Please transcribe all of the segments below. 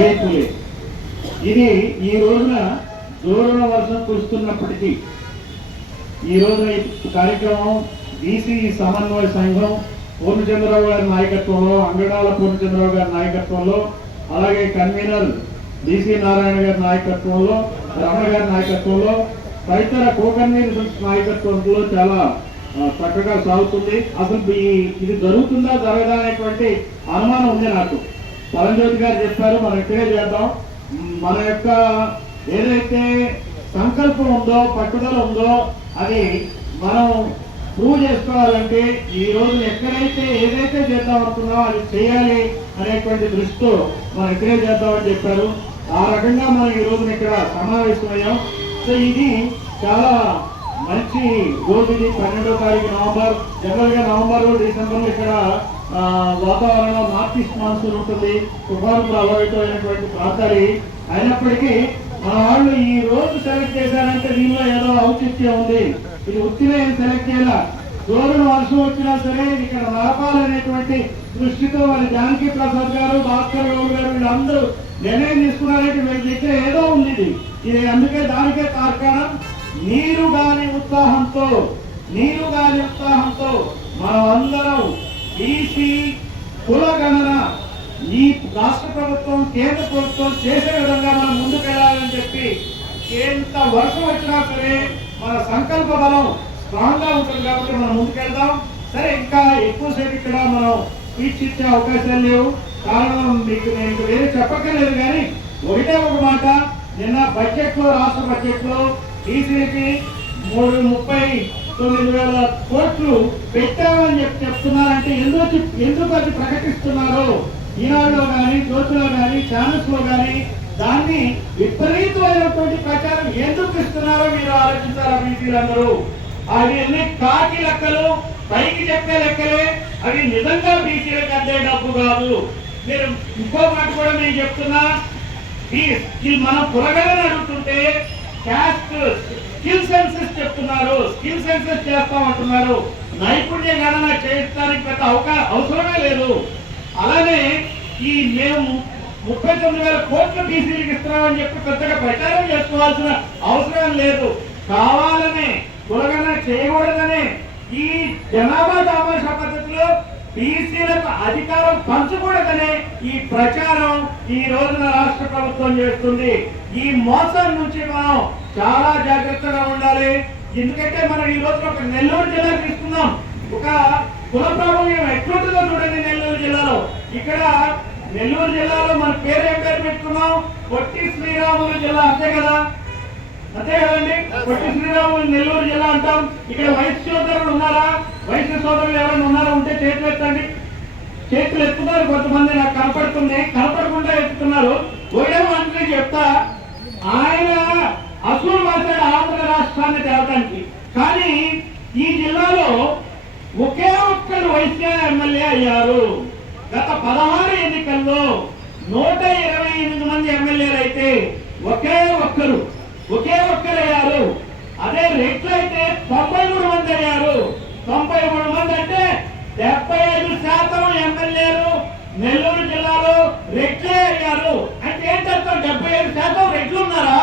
రైతులే. ఇది ఈ రోజున జోరున వర్షం కురుస్తున్నప్పటికీ ఈ రోజున ఈ కార్యక్రమం బీసీ సమన్వయ సంఘం పూర్ణచంద్రరావు గారి నాయకత్వంలో, అంగడాల పూర్ణచంద్రరావు గారి నాయకత్వంలో, అలాగే కన్వీనర్ బీసీ నారాయణ గారి నాయకత్వంలో, రమణ గారి నాయకత్వంలో, తదితర కో-కన్వీనర్స్ నాయకత్వంలో చాలా చక్కగా సాగుతుంది. అసలు ఇది జరుగుతుందా జరగదా అనేటువంటి అనుమానం ఉంది నాకు. పరంజ్యోతి గారు చెప్పారు, మనం ఇక్కడే చేద్దాం. మన యొక్క ఏదైతే సంకల్పం ఉందో, పట్టుదల ఉందో అది మనం ప్రూవ్ చేసుకోవాలంటే ఈ రోజు ఎక్కడైతే ఏదైతే చేద్దాం అనుకున్నామో అది చేయాలి అనేటువంటి దృష్టితో మనం ఇక్కడే చేద్దామని చెప్పారు. ఆ రకంగా మనం ఈ రోజున ఇక్కడ సమావేశమయ్యాం. సో ఇది చాలా మంచి రోజు. ఇది 12వ తారీఖు నవంబర్. జనరల్ గా నవంబర్ డిసెంబర్ ఇక్కడ వాతావరణం నార్త్ ఈస్ట్ మాన్సూన్ ఉంటుంది, తుఫాను ప్రభావితమైనటువంటి ప్రాంతాలు. అయినప్పటికీ మన వాళ్ళు ఈ రోజు సెలెక్ట్ చేశారంటే దీనిలో ఏదో ఔచిత్యం ఉంది. ఇది ఉత్తిగా ఏం సెలెక్ట్ చేయాల, జోరున వర్షం వచ్చినా సరే ఇక్కడ నడపాలనేటువంటి దృష్టితో మరి జానకి ప్రసాద్ గారు, భాస్కర్ రావు గారు వీళ్ళందరూ నిర్ణయం తీసుకున్నారంటే వీళ్ళ దగ్గర ఏదో ఉంది. ఇది అందుకే దానికే కారణం నీరు గాని ఉత్సాహంతో మనం అందరం బీసీ కులగణన ఈ రాష్ట్ర ప్రభుత్వం, కేంద్ర ప్రభుత్వం చేసే విధంగా మనం ముందుకెళ్లాలని చెప్పి ఎంత వర్షం వచ్చినా సరే మన సంకల్ప బలం స్ట్రాంగ్ గా ఉంటుంది కాబట్టి మనం ముందుకెళ్దాం. సరే, ఇంకా ఎక్కువసేపు ఇక్కడ మనం స్పీచ్ ఇచ్చే అవకాశాలు లేవు. కారణం మీకు నేను వేరే చెప్పక్కర్లేదు. కానీ ఒకటే ఒక మాట, నిన్న బడ్జెట్ లో, రాష్ట్ర బడ్జెట్ లో బీసీకి 39,000 కోట్లు పెట్టామని చెప్తున్నారంటే ఎందుకు అది ప్రకటిస్తున్నారు? ఈనాడులో కానీ, జ్యోతిలో కానీ, ఛానల్స్ లో కానీ దాన్ని విపరీతమైనటువంటి ప్రచారం ఎందుకు ఇస్తున్నారో మీరు ఆలోచించారా బీసీలందరూ? అవి అన్ని కాకి లెక్కలు, పైకి చెప్పే లెక్కలే. అవి నిజంగా బీసీలకు అందే డబ్బు కాదు. మీరు ఇంకో మాట కూడా నేను చెప్తున్నా, మనం కులగలని అడుగుతుంటే క్యాస్ట్ స్కిల్ సెన్సెస్ చెప్తున్నారు, స్కిల్ సెన్సెస్ చేస్తామంటున్నారు. నైపుణ్య గణన చేయడానికి పెద్ద అవసరమే లేదు. అలానే ఈ మేము 39,000 కోట్ల బీసీలకు ఇస్తున్నామని చెప్పి పెద్దగా ప్రచారం చేసుకోవాల్సిన అవసరం లేదు. కావాలనే కులగణన చేయకూడదనే ఈ జనాభా దామాషా పద్ధతిలో బీసీలకు అధికారం పంచకూడదనే ఈ ప్రచారం ఈ రోజున రాష్ట్ర ప్రభుత్వం చేస్తుంది. ఈ మోసం నుంచి మనం చాలా జాగ్రత్తగా ఉండాలి. ఎందుకంటే మనం ఈ రోజున ఒక నెల్లూరు జిల్లా తీసుకుందాం. ఒక కుల ప్రాబల్యం ఎట్లుంటుందో చూడండి నెల్లూరు జిల్లాలో. ఇక్కడ నెల్లూరు జిల్లాలో మన పేరు ఏం పేరు పెట్టుకున్నాం? పొట్టి శ్రీరాములు జిల్లా, అంతే కదా? అంతే కదండి, పొట్టి శ్రీరాములు నెల్లూరు జిల్లా అంటాం. ఇక్కడ వైశ్య సోదరులు ఉన్నారా? వైశ్య సోదరులు ఎవరైనా ఉన్నారా? ఉంటే చేతులు ఎత్తండి. చేతులు ఎత్తున్నారు కొంతమంది, నాకు కనపడుతుంది. కనపడకుండా ఎత్తుతున్నారు. ఒకటే మంత్రి చెప్తా, ఆయన అసూలు మాట్లాడు ఆంధ్ర రాష్ట్రాన్ని తేవడానికి. కానీ ఈ జిల్లాలో ఒకే ఒక్కరు వైశ్య ఎమ్మెల్యే అయ్యారు. గత 16 ఎన్నికల్లో 128 మంది ఎమ్మెల్యేలు అయితే ఒకే ఒక్కరు అయ్యారు. అదే రెట్లు అయితే 93 మంది అయ్యారు. 93 మంది అంటే 75% ఎమ్మెల్యేలు నెల్లూరు జిల్లాలో రెట్లే అయ్యారు. అంటే ఏంటంటే 75% రెట్లు ఉన్నారా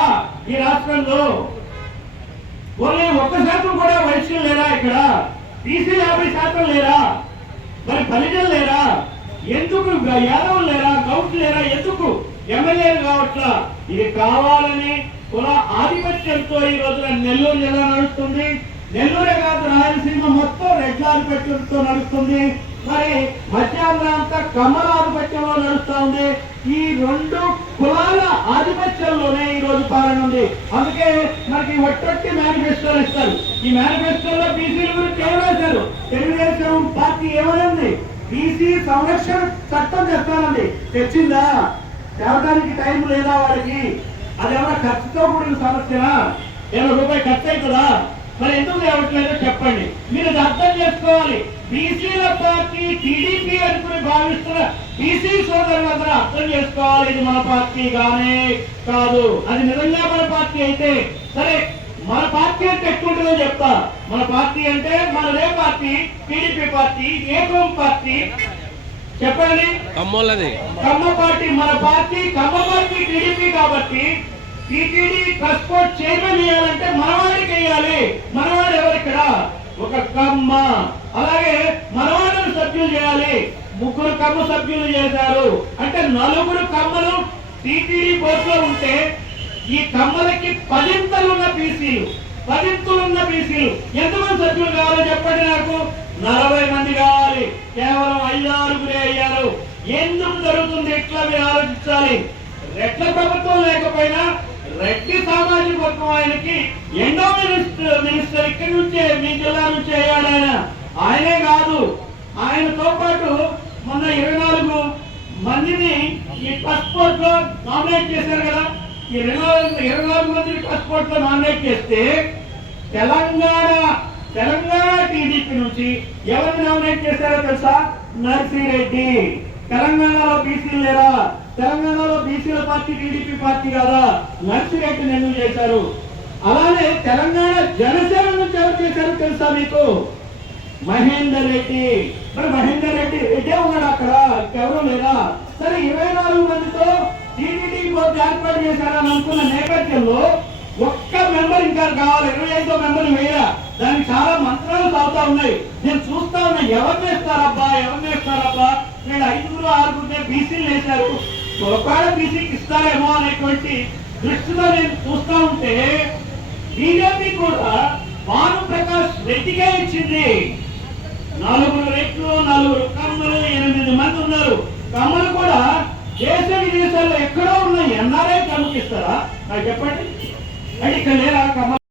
ఈ రాష్ట్రంలో? ఓన్లీ 1% కూడా వైశ్యులు లేరా? ఇక్కడ బీసీ 50% లేరా? మరి బలిజలు లేరా? ఎందుకు యాదవులు లేరా? గౌట్లు లేరా? ఎందుకు ఎమ్మెల్యేలు కావట్లా? ఇది కావాలని కుల ఆధిపత్యంతో ఈ రోజున నెల్లూరు జిల్లా నడుస్తుంది. నెల్లూరే కాదు, రాయలసీమ మొత్తం రెడ్ల ఆధిపత్యంతో నడుస్తుంది. మరి మధ్యాంధ్ర అంతా కమ్మల ఆధిపత్యంలో నడుస్తూ ఉంది. ఈ 2 కులాల ఆధిపత్యంలోనే ఈ రోజు పాలన ఉంది. అందుకే మనకి ఒట్టొట్టి మేనిఫెస్టోలు ఇస్తారు. ఈ మేనిఫెస్టోలో బీసీల గురించి ఏం రాశారు? తెలుగుదేశం పార్టీ ఏమనుంది? బీసీ సంరక్షణ చట్టం తెస్తానండి. తెచ్చిందా? తేవడానికి టైం లేదా వాళ్ళకి? అది ఏమైనా ఖర్చుతో కూడిన సమస్యనా? ఏమైనా రూపాయి ఖర్చు అవుతుందా? మరి ఎందుకు తేవట్లేదో చెప్పండి. మీరు అది అర్థం చేసుకోవాలి. బీసీల పార్టీ టీడీపీ అనుకుని భావిస్తున్న బీసీ సోదరులందరూ అర్థం చేసుకోవాలి, ఇది మన పార్టీ గానే కాదు. అది నిజంగా మన పార్టీ అయితే సరే, మన పార్టీ అంటే ఎట్లుంటుందో చెప్తా. మన పార్టీ అంటే మనదే పార్టీ, టీడీపీ పార్టీ, ఏకం పార్టీ. చెప్పండి. కమ్మోళ్ళది కమ్మ పార్టీ, మన పార్టీ కమ్మ పార్టీ టీడీపీ కాబట్టి టీటీడీ ట్రస్ట్ బోర్డ్ చైర్మన్ చేయాలంటే మనవాడికి వేయాలి. మనవాడు ఎవరిక్కడ? ఒక కమ్మ. అలాగే మనవాళ్ళను సభ్యులు చేయాలి. 3 కమ్మ సభ్యులు చేశారు అంటే 4 కమ్మలు టీటీడీ బోర్డులో ఉంటే ఈ కమ్మలకి 10ంతలున్న బీసీలు, 10ంతలున్న బీసీలు ఎంతమంది సభ్యులు కావాలో చెప్పండి నాకు. 40 మంది కావాలి. కేవలం 5-6 అయ్యారు. ఎందుకు జరుగుతుంది ఎట్లా మీరు ఆలోచించాలి. రెడ్ల ప్రభుత్వం లేకపోయినా రెడ్డి సామాజిక వర్గం ఆయనకి ఎండో మినిస్టర్ ఇక్కడి నుంచే మీ జిల్లా నుంచి అయ్యాడు ఆయన. ఆయనే కాదు, ఆయనతో పాటు మొన్న 24 మందిని ఈ ట్రస్ట్ బోర్డ్ లో నామినేట్ చేశారు కదా. ఈ 24 మందిని ట్రస్ట్ బోర్డ్ లో నామినేట్ చేస్తే తెలంగాణ టీడీపీ నుంచి ఎవరిని నామినేట్ చేశారో తెలుసా? నర్సిరెడ్డి. తెలంగాణలో బీసీలు లేరా? తెలంగాణలో బీసీల పార్టీ టీడీపీ పార్టీ కాదా? నర్సిరెడ్డిని ఎందుకు చేశారు? అలానే తెలంగాణ జనసేన నుంచి ఎవరు చేశారో తెలుసా మీకు? మహేందర్ రెడ్డి. మరి మహేందర్ రెడ్డి రెడ్డే ఉన్నాడు అక్కడ, ఎవరు లేరా? సరే 24 మందితో టీటీడీ బోర్డు ఏర్పాటు చేశారని అనుకున్న నేపథ్యంలో ఒక్క మెంబర్ ఇంకా కావాలి. 25వ మెంబర్లు వేయరా? దానికి చాలా మంత్రాలు సాగుతా ఉన్నాయి. నేను చూస్తా ఉన్నా ఎవరిని వేస్తారబ్బా. నేను 5-6 బీసీలు వేశారు. ఒకవేళ బీసీకి ఇస్తారేమో అనేటువంటి దృష్టితో నేను చూస్తా ఉంటే బీజేపీ కూడా భాను ప్రకాష్ రెడ్డికే ఇచ్చింది. 4 రెట్లు, 4 కమ్మలు, 8 మంది ఉన్నారు. కమ్మలు కూడా దేశ విదేశాల్లో ఎక్కడో ఉన్న ఎన్ఆర్ఐ కమ్మకి ఇస్తారా? నాకు చెప్పండి. అంటే ఇక్కడ లేరా కమ్మ?